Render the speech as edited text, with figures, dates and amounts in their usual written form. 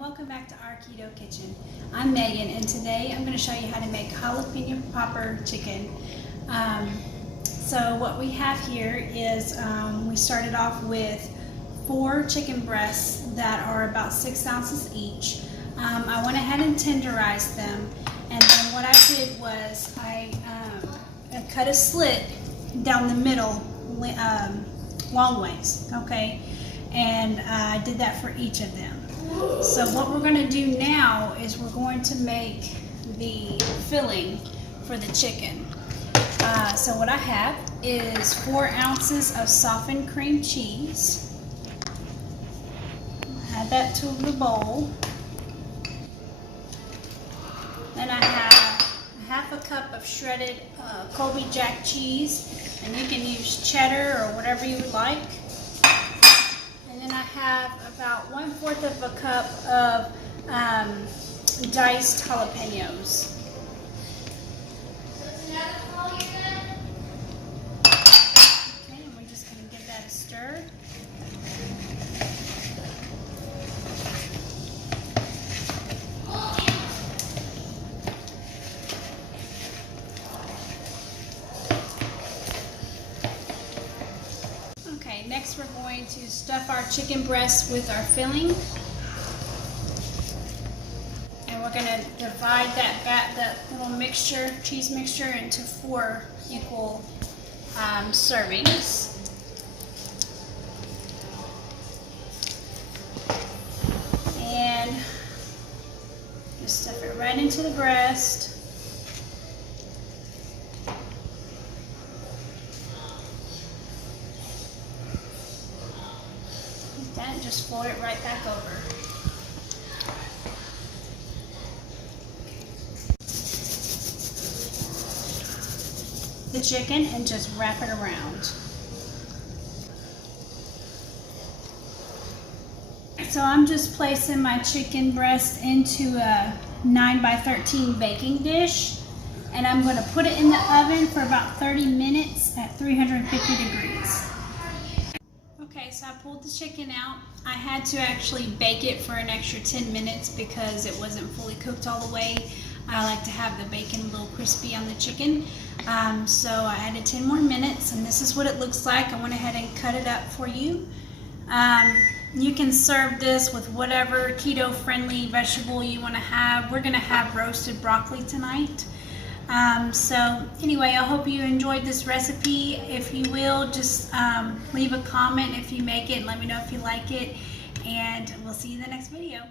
welcome back to our Keto Kitchen. I'm Megan, and today I'm going to show you how to make jalapeno popper chicken. So what we have here is we started off with 4 chicken breasts that are about 6 ounces each. I went ahead and tenderized them, and then what I did was I cut a slit down the middle long ways, okay? And I did that for each of them. So what we're going to do now is we're going to make the filling for the chicken. So what I have is 4 ounces of softened cream cheese. Add that to the bowl. Then I have half a cup of shredded Colby Jack cheese, and you can use cheddar or whatever you would like. And then I have about 1/4 of a cup of diced jalapenos. Okay, and we're just going to give that a stir. Okay, next we're going to stuff our chicken breasts with our filling. And we're going to divide that little mixture, cheese mixture, into 4 equal servings. And just stuff it right into the breast. And just fold it right back over. The chicken and just wrap it around. So I'm just placing my chicken breast into a 9x13 baking dish, and I'm going to put it in the oven for about 30 minutes at 350 degrees. Okay, so I pulled the chicken out. I had to actually bake it for an extra 10 minutes because it wasn't fully cooked all the way. I like to have the bacon a little crispy on the chicken. So I added 10 more minutes, and this is what it looks like. I went ahead and cut it up for you. You can serve this with whatever keto-friendly vegetable you want to have. We're going to have roasted broccoli tonight. So anyway, I hope you enjoyed this recipe. If you will, just leave a comment if you make it and let me know if you like it. And we'll see you in the next video.